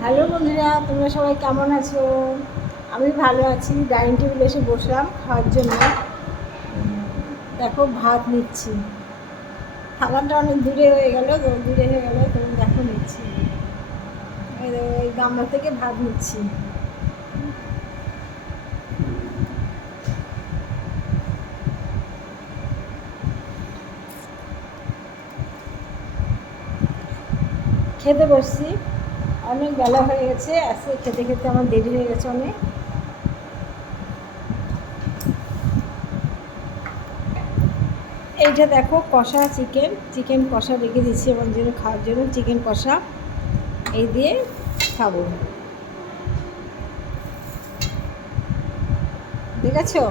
Hello বন্ধুরা, তোমরা সবাই কেমন আছো? আমি ভালো আছি। ডাইনিং টেবিলে এসে বসলাম খাওয়ার জন্য। দেখো ভাত নিচ্ছি। থালাটা অনেক দূরে হয়ে গেল, তো দূরে হয়ে গেল, তখন দেখো নিচ্ছি। ওই গামলা থেকে ভাত নিচ্ছি। খেতে বসছি। অনেক বেলা হয়ে গেছে, আজকে খেতে খেতে আমার দেরি হয়ে গেছে অনেক। এইটা দেখো কষা চিকেন কষা রেখে দিচ্ছি আমার জন্য খাওয়ার জন্য। চিকেন কষা এই দিয়ে খাবো, দেখেছো?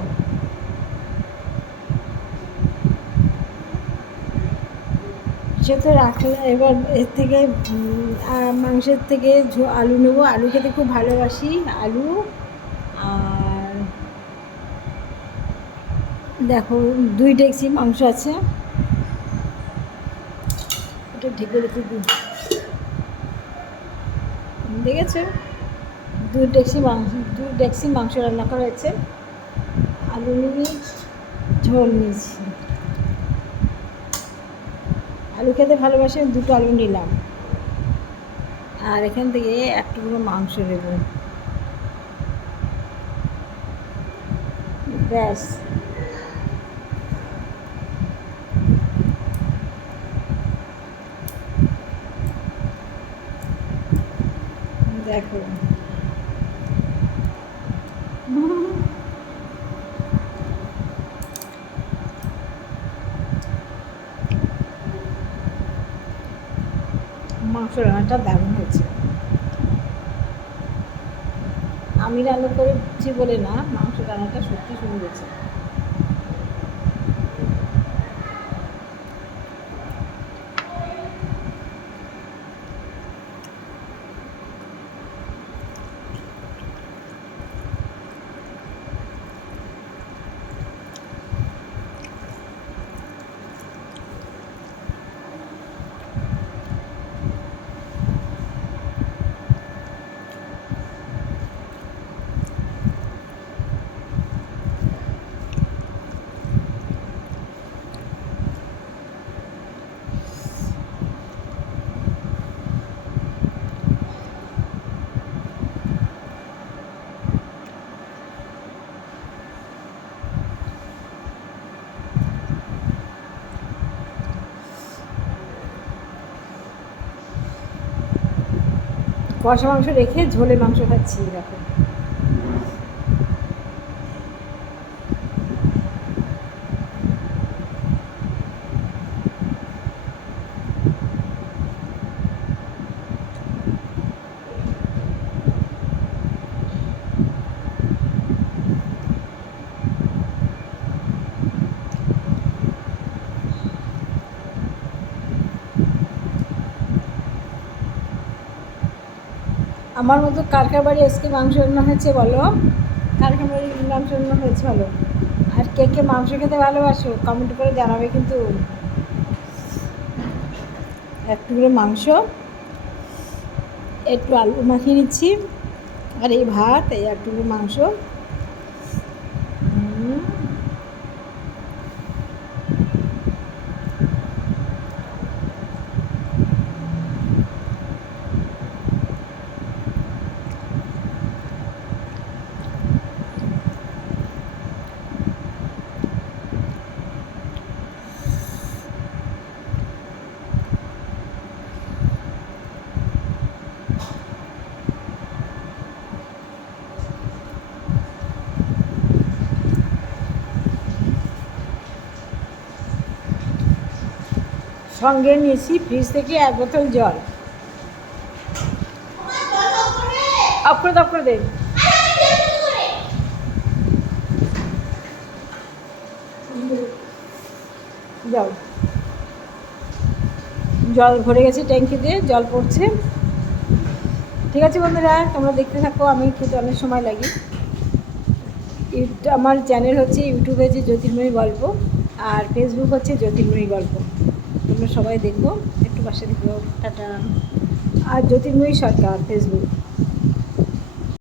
সে তো রাখলে এবার এর থেকে মাংসের থেকে আলু নেবো। আলু খেতে খুব ভালোবাসি, আলু। আর দেখো 2 ডেকচি মাংস আছে, এটা ঢেকে রেখে দিই। দেখেছো? 2 ডেকচি মাংস রান্না করা হয়েছে। আলু নিয়ে ঝোল নিয়েছি। আলু খেতে ভালোবাসি, 2টো আলু নিলাম। আর এখান থেকে এক টুকরো মাংস নেব, ব্যাস। দেখো মাংস রান্নাটা দারুণ হয়েছে। আমি রান্না করেছি বলে না, মাংস রান্নাটা সত্যি সুন্দর হয়েছে। কষা মাংস রেখে ঝোলে মাংস খাচ্ছি, দেখো। আমার মতো কার কার বাড়ি আজকে মাংস রান্না হয়েছে বলো? কার কার বাড়ি মাংস রান্না হয়েছে বলো? আর কে কে মাংস খেতে ভালোবাসো কমেন্ট করে জানাবে কিন্তু। এক টুকরো মাংস, একটু আলু মাখিয়ে নিচ্ছি, আর এই ভাত, এই এক টুকরো মাংস। সঙ্গে নিয়েছি ফ্রিজ থেকে 1 বোতল জল। অফ করে দে। যাও, জল ভরে গেছে ট্যাঙ্কিতে, জল পড়ছে। ঠিক আছে বন্ধুরা, তোমরা দেখতে থাকো, আমি খেতে অনেক সময় লাগে। আমার চ্যানেল হচ্ছে ইউটিউবে হচ্ছে জ্যোতির্ময়ী গল্প, আর ফেসবুক হচ্ছে জ্যোতির্ময়ী গল্প। তোমরা সবাই দেখো, একটু পাশে দেখো। টাটা। আর জ্যোতির্ময়ী সরকার ফেসবুক।